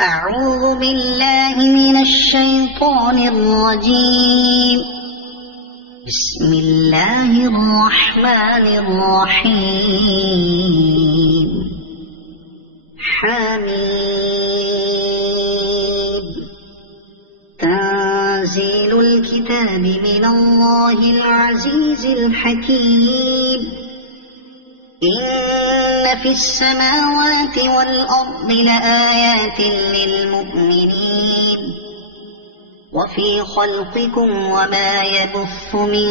أعوذ بالله من الشيطان الرجيم. بسم الله الرحمن الرحيم. حميد. تنزيل الكتاب من الله العزيز الحكيم. إن في السماوات والأرض لآيات للمؤمنين وفي خلقكم وما يبث من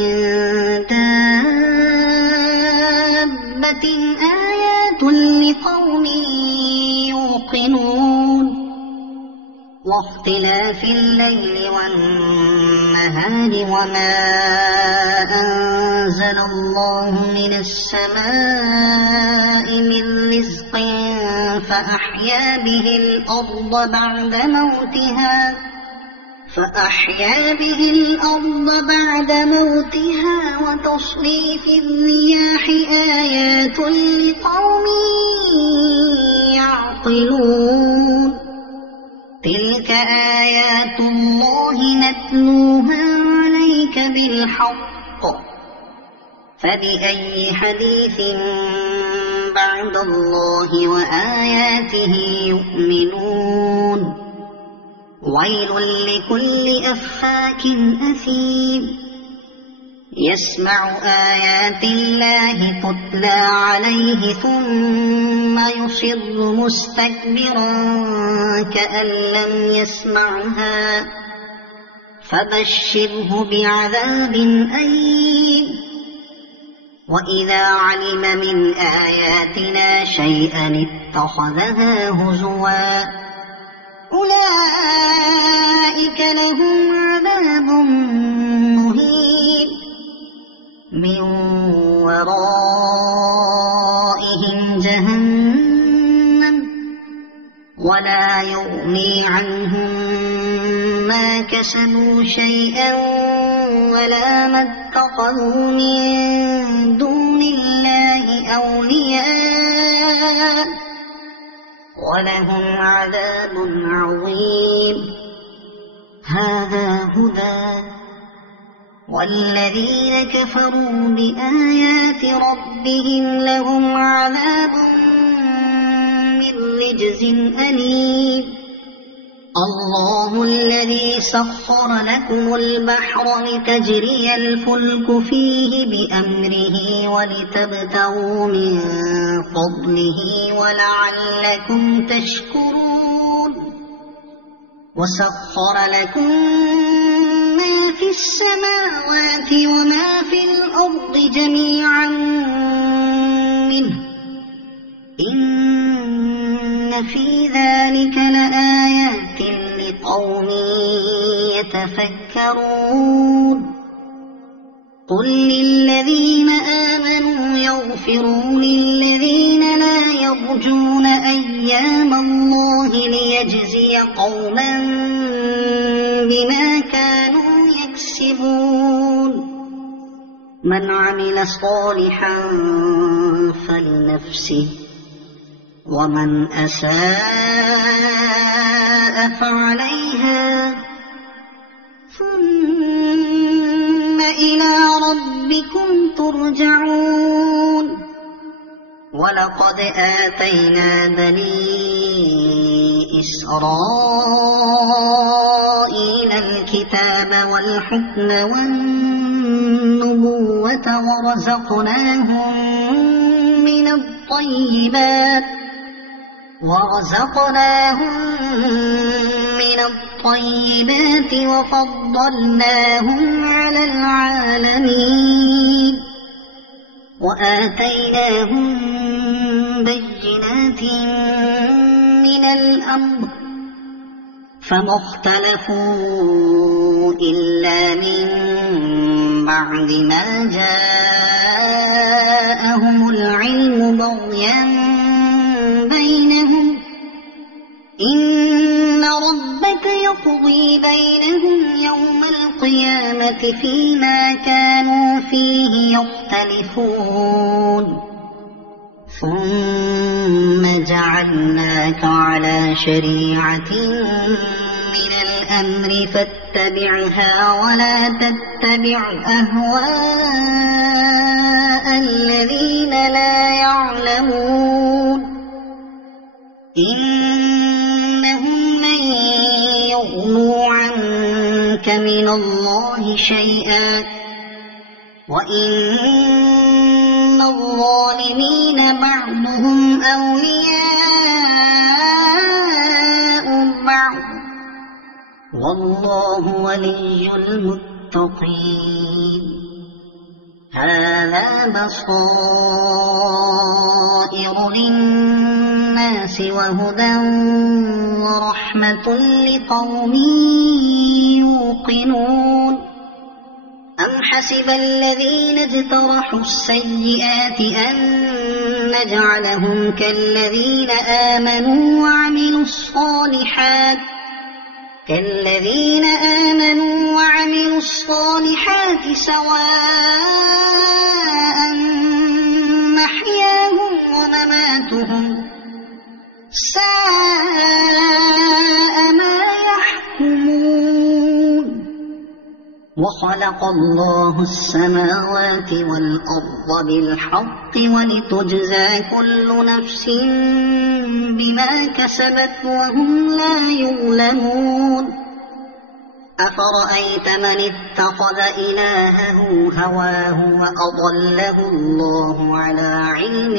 دابة آيات لقوم يوقنون. واختلاف الليل والنهار وما أنزل الله من السماء من رزق فأحيا به الأرض بعد موتها وتصريف الرياح آيات لقوم يعقلون. تلك آيات الله نتلوها عليك بالحق فبأي حديث بعد الله وآياته يؤمنون. ويل لكل أفاك أثيم يسمع آيات الله تتلى عليه ثم يصر مستكبرا كأن لم يسمعها فبشره بعذاب أليم. وإذا علم من آياتنا شيئا اتخذها هزوا أولئك لهم عذاب مهين من ورائهم جهنم ولا يغني عنهم ما كسبوا شيئا ولا ما اتخذوا من دون الله أولياء ولهم عذاب عظيم. هذا هدى والذين كفروا بآيات ربهم لهم عذاب من رجز أليم. الله الذي سخر لكم البحر لتجري الفلك فيه بأمره ولتبتغوا من فضله ولعلكم تشكرون. وسخر لكم ما في السماوات وما في الأرض جميعا منه إن في ذلك لآيات لقوم يتفكرون. قل للذين آمنوا يغفروا للذين لا يرجون أيام الله ليجزي قوما بما كانوا يكسبون. من عمل صالحا فلنفسه ومن أساء فعليها ثم إلى ربكم ترجعون. ولقد آتينا بني إسرائيل الكتاب والحكم والنبوة ورزقناهم من الطيبات وفضلناهم على العالمين وآتيناهم بينات من الأمر فما اختلفوا إلا من بعد ما جاءهم العلم بغيا بينهم إن ربك يقضي بينهم يوم القيامة فيما كانوا فيه يختلفون. ثم جعلناك على شريعة من الأمر فاتبعها ولا تتبع أهواء الذين لا يعلمون إنهم لن يغنوا عنك من الله شيئا وإن الظالمين بعضهم أولياء بعض والله ولي المتقين هذا بصائر للناس وهدى ورحمة لقوم يوقنون أم حسب الذين اجترحوا السيئات أن نجعلهم كالذين آمنوا وعملوا الصالحات سواء محياهم ومماتهم ساء ما يحكمون وخلق الله السماوات والأرض بالحق ولتجزى كل نفس بما كسبت وهم لا يظلمون أفرأيت من اتخذ إلهه هواه وأضله الله على علم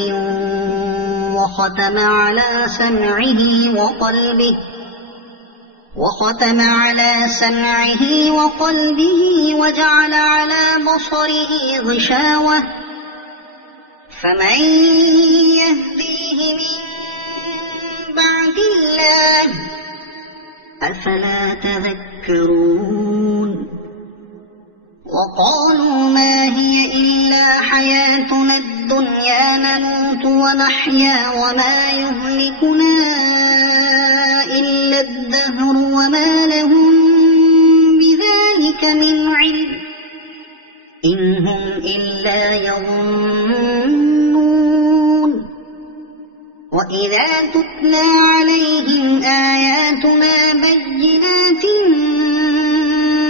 وختم على سمعه وقلبه وجعل على بصره غشاوة فمن يهديه من بعد الله أفلا تذكرون وقالوا ما هي إلا حياتنا الدنيا نموت ونحيا وما يهلكنا إلا الدهر وما لهم بذلك من علم إن هم إلا يظنون وإذا تتلى عليهم آياتنا بينات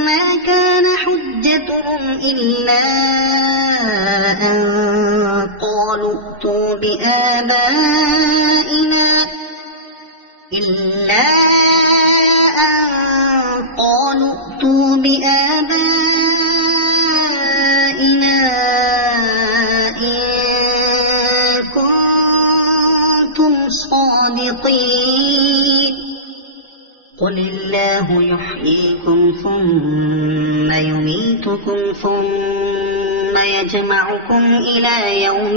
ما كان حجتهم إلا أن قالوا ائتوا بآبائنا إن كنتم صادقين قل الله يحييكم ثم يميتكم ثم يجمعكم إلى يوم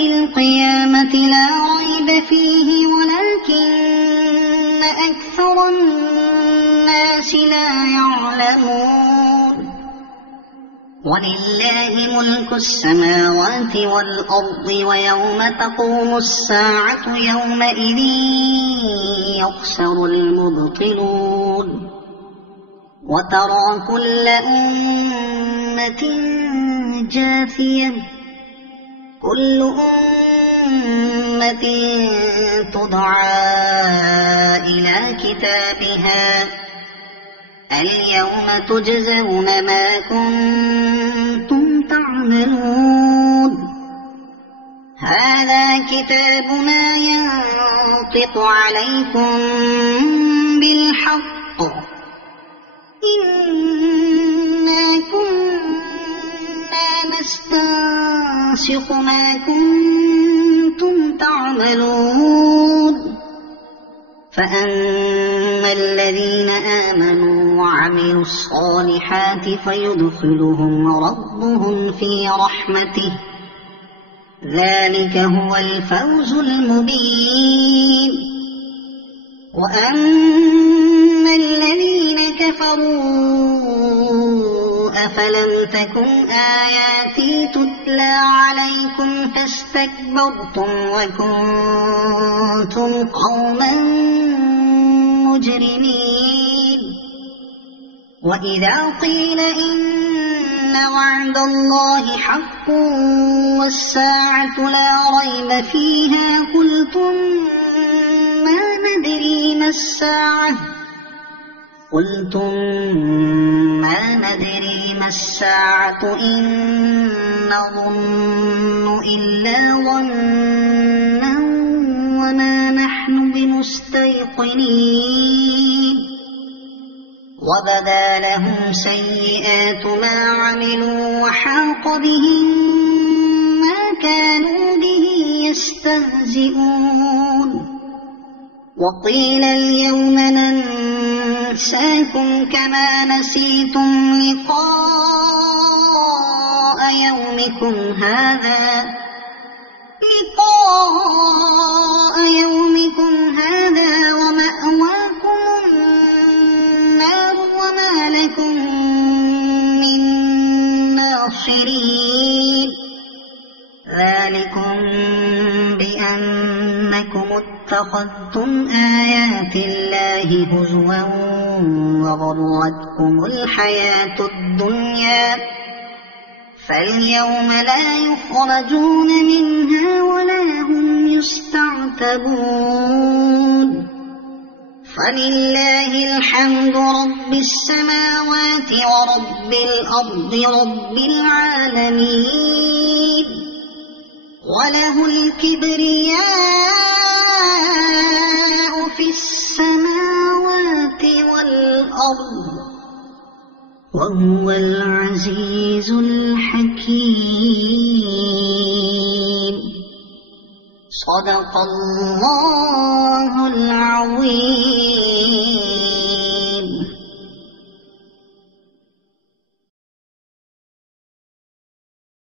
القيامة لا ريب فيه ولكن أكثر الناس لا يعلمون ولله ملك السماوات والأرض ويوم تقوم الساعة يومئذ يخسر المبطلون وترى كل أمة جاثية كل أمة تدعى إلى كتابها اليوم تجزون ما كنتم تعملون هذا كتابنا ينطق عليكم بالحق إنا كنا نستنسخ ما كنتم تعملون فأما الذين آمنوا وعملوا الصالحات فيدخلهم ربهم في رحمته ذلك هو الفوز المبين وأما الذين كفروا أفلم تكن آياتي تتلى عليكم فاستكبرتم وكنتم قوما مجرمين وَإِذَا قِيلَ إِنَّ وَعْدَ اللَّهِ حَقٌّ وَالسَّاعَةُ لَا رَيْبَ فِيهَا قُلْتُم مَّا نَدْرِي مَا السَّاعَةُ إِن نَّظُنُّ إِلَّا ظَنًّا وَمَا نَحْنُ بِمُسْتَيْقِنِينَ وَبَدَا لَهُمْ سَيِّئَاتُ مَا عَمِلُوا وَحَاقَ بِهِم مَّا كَانُوا بِهِ يَسْتَهْزِئُونَ وَقِيلَ الْيَوْمَ نَنسَاكُمْ كَمَا نَسِيتُمْ لِقَاءَ يَوْمِكُمْ هَٰذَا وَمَأْوَاكُمُ النَّارُ وَمَا لَكُم مِّن نَّاصِرِينَ ذَٰلِكُم بِأَنَّكُمُ اتَّخَذْتُمْ آيَاتِ اللَّهِ هُزُوًا وَغَرَّتْكُمُ الْحَيَاةُ الدُّنْيَا فَالْيَوْمَ لَا يُخْرَجُونَ مِنْهَا وَلَا هُمْ يُسْتَعْتَبُونَ فَلِلَّهِ الْحَمْدُ رَبِّ السَّمَاوَاتِ وَرَبِّ الْأَرْضِ رَبِّ الْعَالَمِينَ وَلَهُ الْكِبْرِيَاءُ فِي السَّمَاوَاتِ وَالْأَرْضِ وَهُوَ الْعَزِيزُ الْحَكِيمُ صدق الله العظيم.